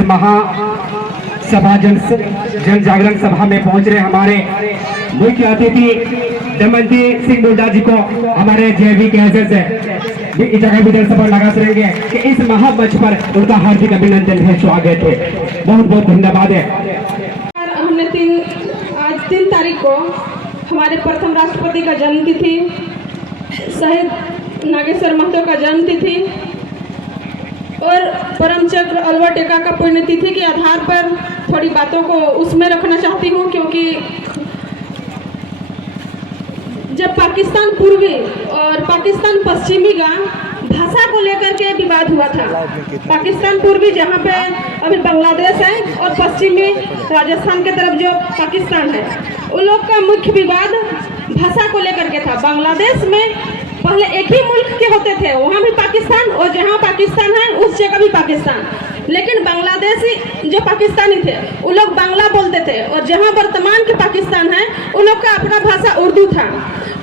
इस महासभा जन जागरण सभा में पहुंच रहे हमारे मुख्य अतिथि दमनदीप सिंह मुंडा जी को हमारे जेबी के हैसियत से जगह विधानसभा लगा सकेंगे कि इस महामंच पर उनका हार्दिक अभिनंदन है, स्वागत है, बहुत बहुत धन्यवाद है। हमने आज 3 तारीख को हमारे प्रथम राष्ट्रपति का जन्मतिथि, शहीद नागेश्वर महतो का जन्मतिथि और परम चक्र अल्बर्ट एक्का का पुण्यतिथि के आधार पर थोड़ी बातों को उसमें रखना चाहती हूँ, क्योंकि जब पाकिस्तान पूर्वी और पाकिस्तान पश्चिमी का भाषा को लेकर के विवाद हुआ था। पाकिस्तान पूर्वी जहाँ पे अभी बांग्लादेश है और पश्चिमी राजस्थान के तरफ जो पाकिस्तान है, उन लोग का मुख्य विवाद भाषा को लेकर के था। बांग्लादेश में पहले एक ही मुल्क के होते थे, वहाँ भी पाकिस्तान, और जहाँ पाकिस्तान है उस जगह भी पाकिस्तान। लेकिन बांग्लादेशी जो पाकिस्तानी थे वो लोग बांग्ला बोलते थे, और जहाँ वर्तमान के पाकिस्तान है उन लोग का अपना भाषा उर्दू था।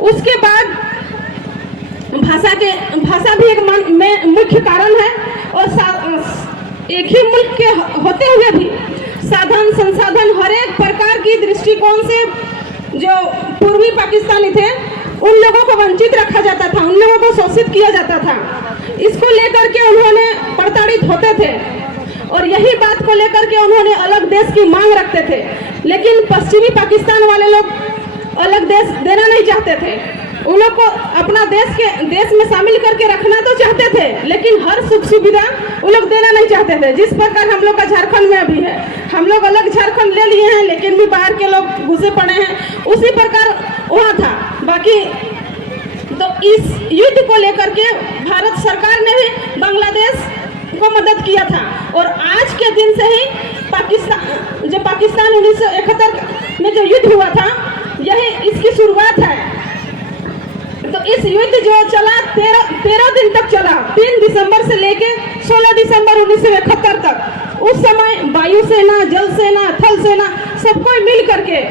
उसके बाद भाषा भी एक मुख्य कारण है, और एक ही मुल्क के होते हुए भी साधन संसाधन हर एक प्रकार की दृष्टिकोण से जो पूर्वी पाकिस्तानी थे उन लोगों को वंचित रखा जाता था, उन लोगों को शोषित किया जाता था। इसको लेकर के उन्होंने प्रताड़ित होते थे, और यही बात को लेकर के उन्होंने अलग देश की मांग रखते थे। लेकिन पश्चिमी पाकिस्तान वाले लोग अलग देश देना नहीं चाहते थे, उन लोग को अपना देश में शामिल करके रखना तो चाहते थे, लेकिन हर सुख सुविधा उन लोग देना नहीं चाहते थे। जिस प्रकार हम लोग का झारखंड में अभी है, हम लोग अलग झारखंड ले लिए हैं, लेकिन भी बाहर के लोग घुसे पड़े हैं, उसी प्रकार वहाँ था। बाकी तो इस युद्ध को लेकर के भारत सरकार ने भी बांग्लादेश को मदद किया था, और आज के दिन से ही पाकिस्तान 1971 में जो युद्ध हुआ था, यही इसकी शुरुआत है। तो इस युद्ध जो चला 13 दिन तक चला, 3 दिसंबर से लेके 16 दिसंबर 1971 तक। उस समय वायुसेना, जल सेना, थल सेना सबको मिल करके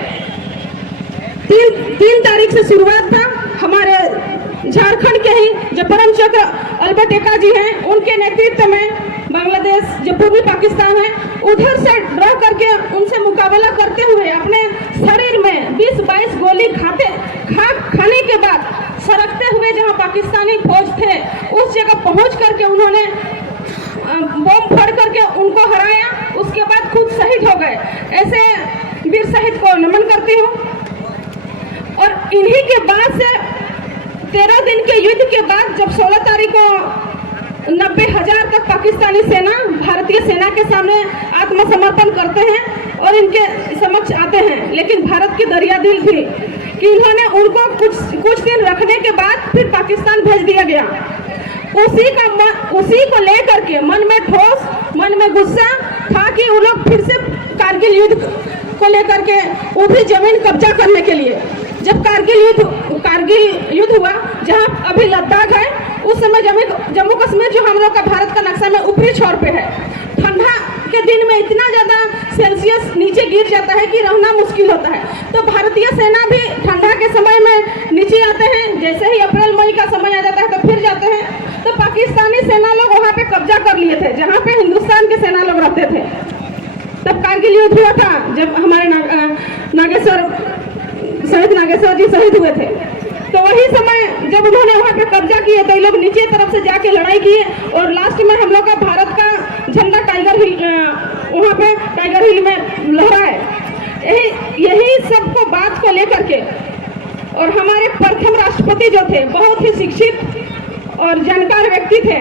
3 तारीख से शुरुआत था। हमारे झारखंड के ही जो परम चक्र अल्बर्ट एक्का जी हैं, उनके नेतृत्व में बांग्लादेश जो पूर्वी पाकिस्तान है उधर से ड्रॉ करके उनसे मुकाबला करते हुए अपने शरीर में 20-22 गोली खाने के बाद सरकते हुए जहां पाकिस्तानी फौज थे उस जगह पहुंच करके उन्होंने बम फोड़ करके उनको हराया। उसके बाद खुद शहीद हो गए। ऐसे वीर शहीद को नमन करती हूँ। और इन्हीं के बाद से 13 दिन के युद्ध के बाद जब 16 तारीख को 90,000 तक पाकिस्तानी सेना भारतीय सेना के सामने आत्मसमर्पण करते हैं और इनके समक्ष आते हैं, लेकिन भारत की दरिया दिल थी कि इन्होंने उनको कुछ दिन रखने के बाद फिर पाकिस्तान भेज दिया गया। उसी को लेकर के मन में ठोस, मन में गुस्सा था कि वो लोग फिर से कारगिल युद्ध को लेकर के वो भी जमीन कब्जा करने के लिए। जब कारगिल युद्ध हुआ, जहां अभी लद्दाख है, उस समय जम्मू कश्मीर जो हम लोग का भारत का नक्शा में ऊपरी छोर पे है, ठंडा के दिन में इतना ज़्यादा सेल्सियस नीचे गिर जाता है कि रहना मुश्किल होता है। तो भारतीय सेना भी ठंडा के समय में नीचे आते हैं, जैसे ही अप्रैल मई का समय आ जाता है तो फिर जाते हैं। तो पाकिस्तानी सेना लोग वहाँ पे कब्जा कर लिए थे जहाँ पे हिंदुस्तान के सेना लोग रहते थे। तब कारगिल युद्ध हुआ था, जब हमारे शहीद नागेश्वर जी शहीद हुए थे। तो वही समय जब उन्होंने वहाँ पे कब्जा किए तो ये लोग नीचे तरफ से जाके लड़ाई किए, और लास्ट में हम लोग का भारत का झंडा टाइगर हिल वहाँ पे टाइगर हिल में लहराए। यही सबको बात को लेकर के, और हमारे प्रथम राष्ट्रपति जो थे बहुत ही शिक्षित और जानकार व्यक्ति थे।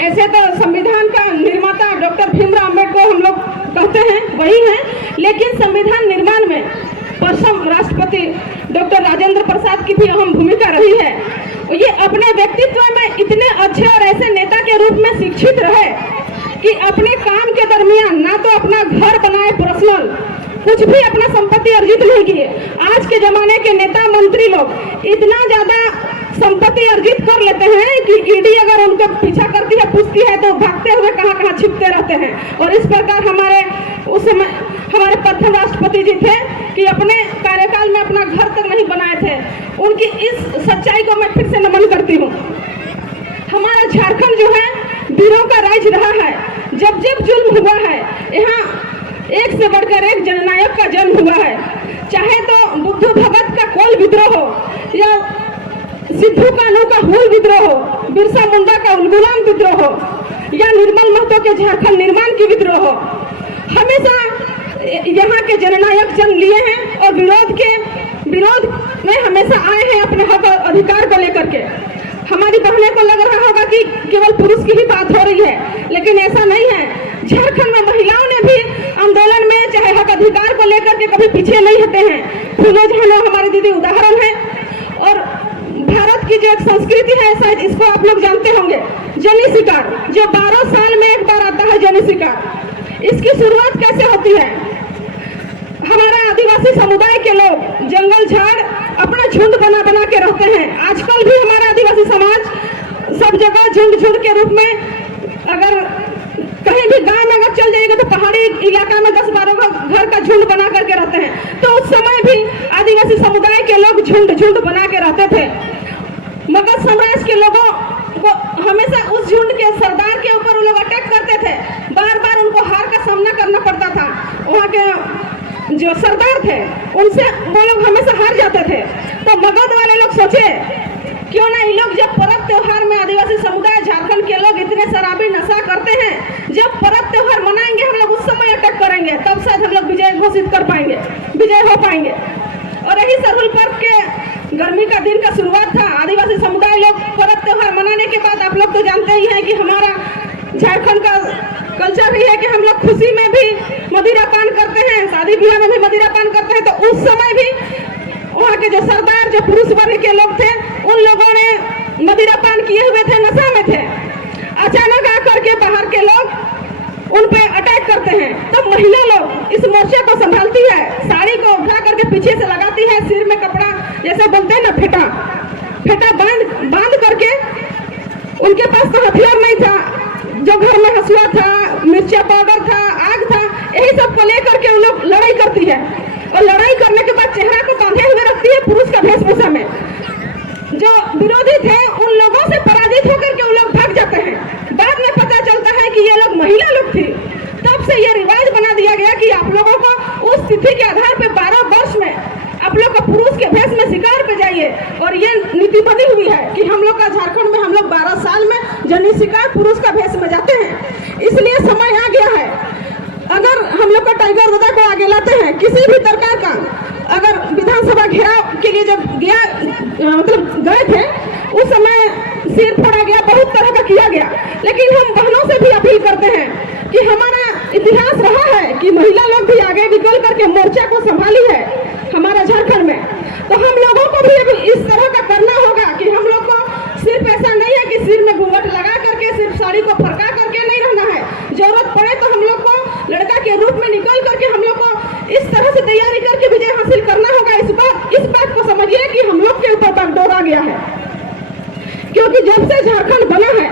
ऐसे तो संविधान का निर्माता डॉक्टर भीमराव अम्बेडकर हम लोग कहते हैं, वही हैं, लेकिन संविधान निर्माण में प्रथम राष्ट्रपति डॉक्टर राजेंद्र प्रसाद की भी अहम भूमिका रही है। और ये अपने व्यक्तित्व में इतने अच्छे और ऐसे नेता के रूप में शिक्षित रहे कि अपने काम के दरमियान ना तो अपना घर बनाए पर्सनल, कुछ भी अपना संपत्ति अर्जित नहीं किए। आज के जमाने के नेता मंत्री लोग इतना ज्यादा संपत्ति अर्जित कर लेते हैं कि ईडी अगर उनको पीछा करती है, पूछती है, तो भागते हुए कहाँ छिपते रहते हैं। और इस प्रकार उस समय हमारे प्रथम राष्ट्रपति जी थे कि अपने कार्यकाल में अपना घर तक नहीं बनाए थे। उनकी इस सच्चाई को मैं फिर से नमन करती हूँ। हमारा झारखंड जो है वीरों का राज्य रहा है। जब जब जुल्म से बढ़कर एक जननायक का जन्म हुआ है। चाहे तो बुद्ध भगत का कोल विद्रोह हो, या सिद्धू कान्हू का हूल विद्रोह हो, बिरसा मुंडा का उलगुलान विद्रोह हो, या निर्मल महतो के झारखंड निर्माण की विद्रोह हो, हमेशा यहाँ के जननायक जन्म लिए हैं और विरोध में हमेशा आए हैं अपने हक और अधिकार को लेकर के। हमारी बहनें को लग रहा होगा कि केवल पुरुष की ही बात हो रही है, लेकिन ऐसा नहीं है। झारखंड में महिलाओं ने भी आंदोलन में चाहे हक अधिकार को लेकर के कभी पीछे नहीं हटे हैं। फूलो झानो हमारी दीदी उदाहरण है। और भारत की जो एक संस्कृति है, शायद इसको आप लोग जानते होंगे, जनी शिकार, जो 12 साल में एक बार आता है जनी शिकार। इसकी शुरुआत कैसे होती है? हमारा आदिवासी समुदाय के लोग जंगल झाड़ अपना झुंड बना बना के रहते हैं। आजकल भी हमारा आदिवासी समाज सब जगह झुंड के रूप में, अगर कहीं भी गांव में अगर चल जाएगा तो पहाड़ी इलाका में 10-12 घर का झुंड बना करके रहते हैं। तो उस समय भी आदिवासी समुदाय के लोग झुंड बना के रहते थे। मगध साम्राज्य के लोगों को हमेशा उस झुंड के सरदार के ऊपर वो लोग अटैक करते थे। बार बार उनको हार का सामना करना पड़ता था। वहाँ के जो सरदार थे उनसे वो लोग हमेशा हार जाते थे। तो मगध वाले लोग सोचे क्यों ना ये लोग जब पर्व त्योहार में आदिवासी समुदाय झारखंड के लोग इतने शराबी नशा करते हैं, जब पर्व त्योहार मनाएंगे हम लोग उस समय अटैक करेंगे, तब शायद हम लोग विजय घोषित कर पाएंगे, विजय हो पाएंगे। और यही सरहुल पर्व के गर्मी का दिन का शुरुआत था। आदिवासी समुदाय लोग पर्व त्योहार मनाने के बाद, आप लोग तो जानते ही हैं कि हमारा झारखंड का कल्चर भी है कि हम लोग खुशी में भी मदिरा पान करते हैं, शादी ब्याह में भी मदिरा पान करते हैं। तो उस समय भी वहाँ के जो सरदार, जो पुरुष वर्ग के लोग थे, उन लोगों ने मदिरा पान किए हुए थे, नशा में थे। अचानक आकर के बाहर के लोग उन पे अटैक करते हैं। तब महिला लोग इस मोर्चे को संभालती है, साड़ी को उठा करके पीछे से लगाती है, सिर में कपड़ा जैसे बोलते हैं ना फेटा बांध करके, उनके पास तो हथियार नहीं था, जो घर में हंसुआ था, मिर्चा पाउडर था, आग था, यही सब को लेकर के उन लोग लड़ाई करती है। और लड़ाई करने के बाद चेहरा को बांधे हुए रखती है पुरुष का वेशभूषा में। जो विरोधी थे उन लोगों से पराजित होकर के उन लोग भाग जाते हैं। बाद में पता चलता है कि ये लोग महिला लोग थी। तब से ये रिवाज बना दिया गया कि आप लोगों को उस तिथि के आधार पे 12 वर्ष में आप लोग को पुरुष के भेष में शिकार पे जाइए। और ये नीति बनी हुई है कि हम लोग का झारखंड में हम लोग 12 साल में जनी शिकार पुरुष का भेष में जाते हैं। इसलिए समय आ गया है, अगर हम लोग का टाइगर दादा को आगे लाते हैं, किसी भी प्रकार का अगर विधानसभा घेराव के लिए जब गए थे, उस समय सिर फोड़ा गया, बहुत तरह का किया गया। लेकिन हम बहनों से भी अपील करते हैं कि हमारा इतिहास रहा है कि महिला लोग भी आगे निकल करके मोर्चा को संभाली है हमारा झारखंड में। तो हम लोगों को भी अभी इस तरह का करना होगा कि हम लोग को सिर्फ ऐसा नहीं है कि सिर में घूंघट लगा करके सिर्फ साड़ी को फरका करके नहीं रहना है। जरूरत पड़े तो हम लोग को लड़का के रूप में निकल करके हम लोग को इस तरह से तैयारी करके विजय हासिल करना होगा। इस बात को समझिए कि हम लोग के ऊपर बागडोर आ गया है, क्योंकि जब से झारखंड बना है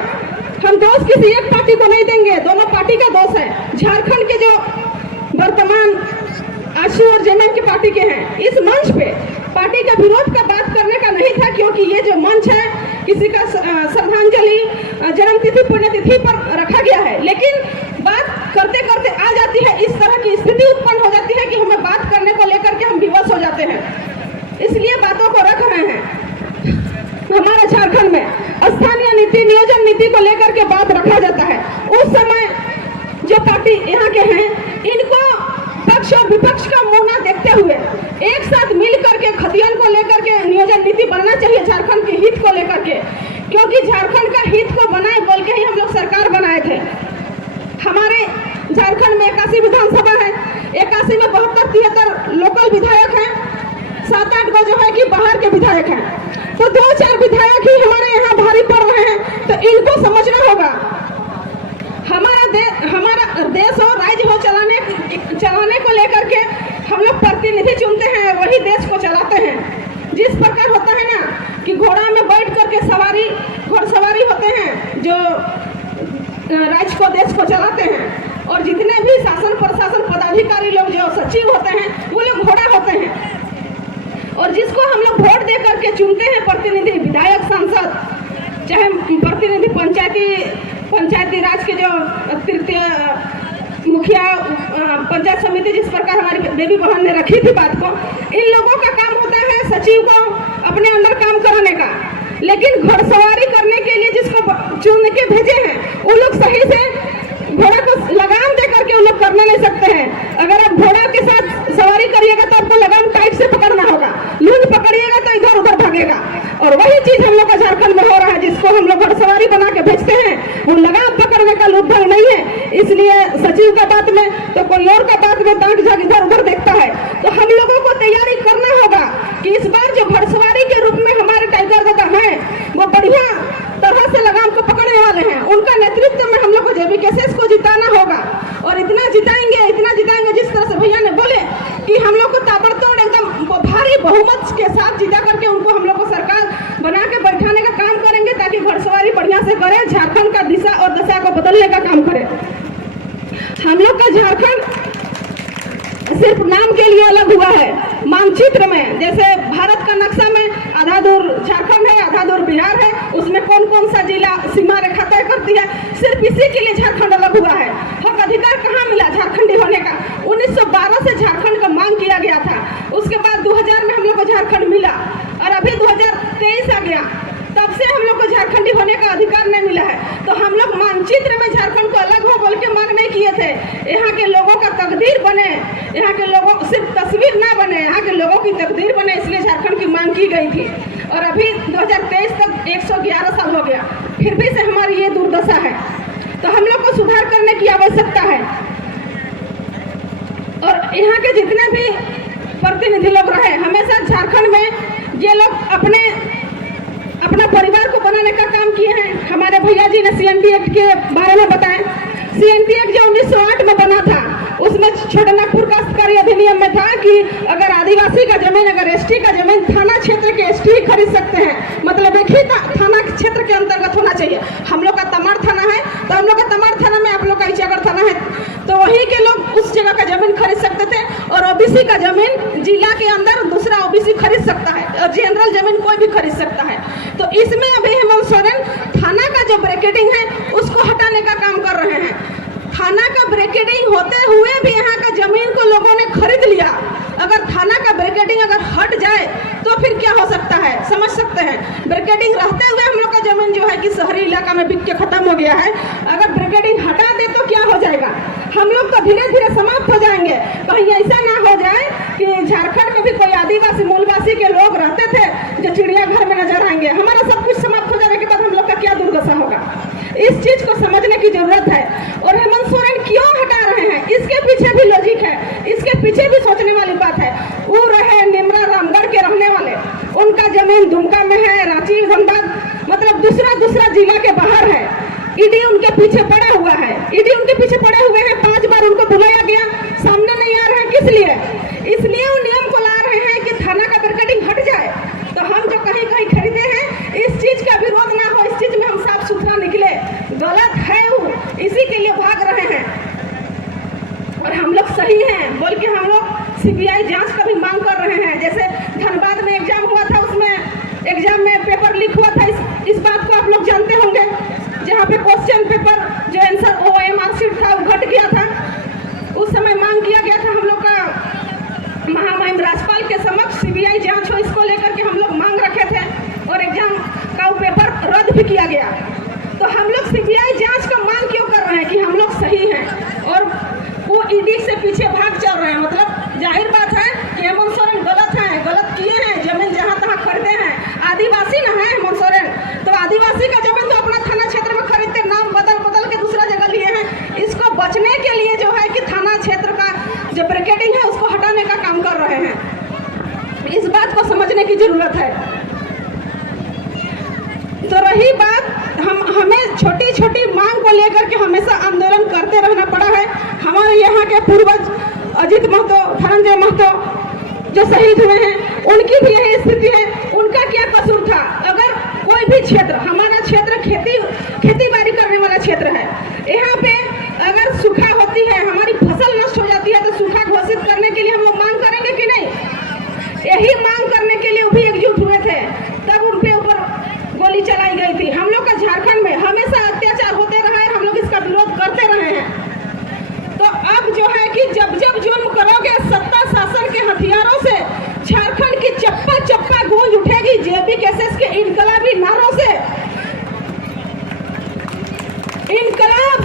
हम दोष किसी एक पार्टी को नहीं देंगे, दोनों पार्टी का दोष है। झारखंड के जो वर्तमान आशु और जेएमएम की पार्टी के हैं, इस मंच पे पार्टी का विरोध का बात करने का नहीं था, क्योंकि ये जो मंच है किसी का श्रद्धांजलि, जन्मतिथि, पुण्यतिथि पर रखा गया है। लेकिन बात करते करते आ जाती है, इस तरह की स्थिति उत्पन्न हो जाती है कि हमें बात करने को लेकर के हम विवश हो जाते हैं। इसलिए बातों को रख रहे हैं। हमारा झारखंड में स्थानीय नीति, नियोजन नीति को लेकर के बात रखा जाता है। उस समय जो पार्टी यहाँ के हैं, इनको पक्ष और विपक्ष का मुंह ना देखते हुए एक साथ मिल करके खतियान को लेकर के नियोजन नीति बनना चाहिए झारखंड के हित को लेकर के, क्योंकि झारखंड का हित को बनाए बोल के ही हम लोग सरकार बनाए थे। हमारे झारखंड में 81 विधानसभा है, 81 में 72-73 लोकल विधायक हैं, 7-8 को जो है कि बाहर के विधायक हैं। तो 2-4 विधायक ही हमारे यहाँ भारी पड़ रहे हैं, तो इनको समझना होगा। हमारा देश और राज्य को चलाने को लेकर के हम लोग प्रतिनिधि चुनते हैं, वही देश को चलाते हैं। जिस प्रकार होता है ना कि घोड़ा में बैठ करके घोड़सवारी होते हैं जो राज्य को, देश को चलाते हैं, और जितने भी शासन प्रशासन पदाधिकारी लोग जो सचिव होते हैं वो लोग घोड़ा होते हैं। और जिसको हम लोग वोट दे करके चुनते हैं प्रतिनिधि, विधायक, सांसद, चाहे प्रतिनिधि पंचायती राज के जो तृतीय मुखिया पंचायत समिति जिस प्रकार हमारी बेबी बहन ने रखी थी बात को, इन लोगों का काम होता है सचिव को अपने अंदर काम कराने का, लेकिन घुड़सवारी करने के लिए जिसको चुन के भेजे हैं वो लोग सही से घोड़ा को लगाम दे करके वो लोग करना नहीं सकते हैं। अगर आप घोड़ा के साथ सवारी करिएगा तो आपको लगाम टाइट से पकड़ना होगा, लूज पकड़िएगा तो इधर उधर भागेगा। और वही चीज हम लोग का झारखंड में हो रहा है, जिसको हम लोग घुड़सवारी बना के भेजते हैं वो लगाम पकड़ने का लूट ढंग नहीं है। इसलिए सचिव का बात में तो कोई और का बात में दांत झाग इधर उधर देखता है। तो हम लोगों को तैयारी करना होगा कि इस बार जो घुड़सवारी के रूप में हमारे टाइगर दादा हैं वो बढ़िया तरह से लगाम को पकड़ने वाले हैं। उनका नेतृत्व में हम लोग को जेबी केसेस को जिताना होगा और इतना जिताएंगे जिस तरह से भैया ने बोले कि हम लोग को ताबड़तोड़ एकदम भारी बहुमत के साथ जिता करके उनको हम लोग को सरकार बना के बैठाने का काम करेंगे, ताकि घुड़सवारी बढ़िया से करे, झारखंड का दिशा और दशा को बदलने का काम करे। हम लोग का झारखंड सिर्फ नाम के लिए अलग हुआ है। मानचित्र में जैसे भारत का नक्शा में आधा दूर झारखंड है, आधा दूर बिहार है, उसमें कौन कौन सा जिला सीमा रेखा तय करती है, सिर्फ इसी के लिए झारखंड अलग हुआ है। हक अधिकार कहाँ मिला झारखंडी होने का? 1912 से झारखंड का मांग किया गया था, उसके बाद 2000 में हम लोग को झारखंड मिला और अभी 2023 आ गया, तब से हम लोग को झारखंडी होने का अधिकार नहीं मिला है। तो हम लोग मानचित्र में झारखंड को अलग हो बोल के मांग नहीं किए थे, यहाँ के लोगों का तकदीर बने, यहाँ के लोगों सिर्फ तस्वीर ना बने, यहाँ के लोगों की तकदीर बने, इसलिए झारखंड की मांग की गई थी। और अभी 2023 तक 111 साल हो गया, फिर भी से हमारी ये दुर्दशा है। तो हम लोग को सुधार करने की आवश्यकता है। और यहाँ के जितने भी प्रतिनिधि लोग रहे, हमेशा झारखंड में ये लोग अपना परिवार को बनाने का काम किए हैं। हमारे भैया जी ने CNT एक्ट के बारे में बताएं। CNT एक्ट जो 1908 में बना था, उसमें छोटानागपुर काश्तकारी अधिनियम में था कि अगर आदिवासी का जमीन, अगर ST का जमीन थाना क्षेत्र के ST ही खरीद सकते हैं, मतलब एक ही थाना क्षेत्र के अंतर्गत होना चाहिए। हम लोग का तमाड़ थाना है तो हम लोग का तमाड़ थाना में, आप लोग का इचागढ़ थाना है तो वही के लोग उस जगह का जमीन खरीद सकते थे। और OBC का जमीन जिला के अंदर दूसरा OBC खरीद सकता है और जनरल जमीन कोई भी खरीद सकता है। तो इसमें अभी हेमंत सोरेन थाना का जो ब्रैकेटिंग है उसको हटाने का काम कर रहे हैं। थाना का ब्रैकेटिंग होते हुए भी यहाँ का जमीन को लोगों ने खरीद लिया। अगर थाना का ब्रैकेटिंग अगर हट जाए तो फिर क्या हो सकता है, समझ सकते हैं। ब्रैकेटिंग रहते हुए हम लोग का जमीन जो है कि शहरी इलाका में बिक के खत्म हो गया है, अगर ब्रैकेटिंग हटा दे तो क्या हो जाएगा? हम लोग तो धीरे धीरे समाप्त हो जाएंगे। कहीं ऐसा ना हो जाए कि झारखंड में भी कोई आदिवासी मूलवासी के लोग रहते थे जो चिड़ियाघर में नजर आएंगे। हमारा सब कुछ समाप्त हो जाने के बाद हम लोग का क्या दुर्दशा होगा? इस चीज को समझने की जरूरत है। और हेमंत सोरेन क्यों हटा रहे हैं, इसके पीछे भी लॉजिक है, इसके पीछे भी सोचने वाली बात है। वो रहे निमरा रामगढ़ के रहने वाले, उनका जमीन दुमका में है, रांची, धनबाद, मतलब दूसरा जिला के बाहर है। ईडी उनके पीछे पड़ा हुआ है, ईडी उनके पीछे पड़े हुए हैं। 5 बार उनको बुलाया गया, सामने नहीं आ रहे। किस लिए? इसलिए वो नियम को ला रहे हैं कि थाना का ब्रैकेटिंग हट जाए। तो हम जो कहीं कहीं खरीदे हैं, इस चीज का विरोध ना हो, इस चीज में हम साफ सुथरा निकले। गलत है वो, इसी के लिए भाग रहे हैं। और हम लोग सही हैं बोल के हम लोग CBI जांच का भी मांग कर रहे हैं। जैसे धनबाद में एग्जाम हुआ था, उसमें एग्जाम में पेपर लीक हुआ था, इस बात को आप लोग जानते होंगे। जहाँ पे क्वेश्चन पेपर जो आंसर OMR शीट था वो घट गया था, उस समय मांग किया गया था हम लोग का महामहिम राज्यपाल के समक्ष CBI जांच हो, इसको लेकर के हम लोग मांग रखे थे और एग्जाम का वो पेपर रद्द भी किया गया। तो हम लोग CBI जांच का मांग क्यों कर रहे हैं कि हम लोग सही हैं और वो ईडी से पीछे भाग चल रहे हैं। मतलब जाहिर बात है कि हेमंत सोरेन गलत किए हैं, जमीन जहाँ तहाँ खरीदे हैं। आदिवासी ना है हेमंत सोरेन, तो आदिवासी का जमीन तो अपना थाना क्षेत्र में खरीदते, नाम बदल के दूसरा जगह लिए हैं। इसको बचने के लिए जो है कि थाना क्षेत्र का जो ब्रैकेटिंग है उसको हटाने का काम कर रहे हैं। इस बात को समझने की जरूरत है। तो रही बात, हमें छोटी छोटी मांग को लेकर के हमेशा आंदोलन करते रहना पड़ा है। हमारे यहाँ के पूर्वज अजित महतो, धनंजय महतो जो शहीद हुए हैं, उनकी भी यही स्थिति है। उनका क्या कसूर था? अगर कोई भी क्षेत्र, हमारा क्षेत्र खेती बाड़ी करने वाला क्षेत्र है, यहाँ पे अगर सूखा होती है, हमारी फसल नष्ट हो जाती है, तो सूखा घोषित करने के लिए हम लोग मांग करेंगे कि नहीं? यही मांग करने के लिए वो भी एकजुट हुए थे, तब उनके ऊपर गोली चलाई गई थी। हम लोग का झारखंड में हमेशा अत्याचार होते रहा है, हम लोग इसका विरोध करते रहे हैं। तो अब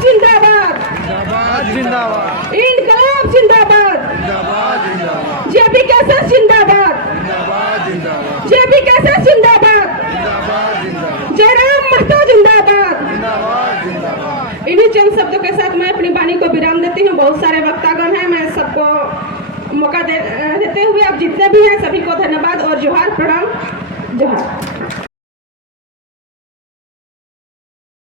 जिंदाबाद, जिंदाबाद, इनकलाब जिंदाबाद, जिंदाबाद, जिंदाबाद, जेबी कैसे जिंदाबाद, जिंदाबाद, जेबी कैसे जिंदाबाद, जिंदाबाद, जयराम महतो जिंदाबाद। जिंदाबाद। इन्हीं चंद शब्दों के साथ मैं अपनी वाणी को विराम देती हूँ। बहुत सारे वक्तागण हैं, मैं सबको मौका देते हुए आप जितने भी हैं सभी को धन्यवाद और जोहार, प्रणाम, जोहार।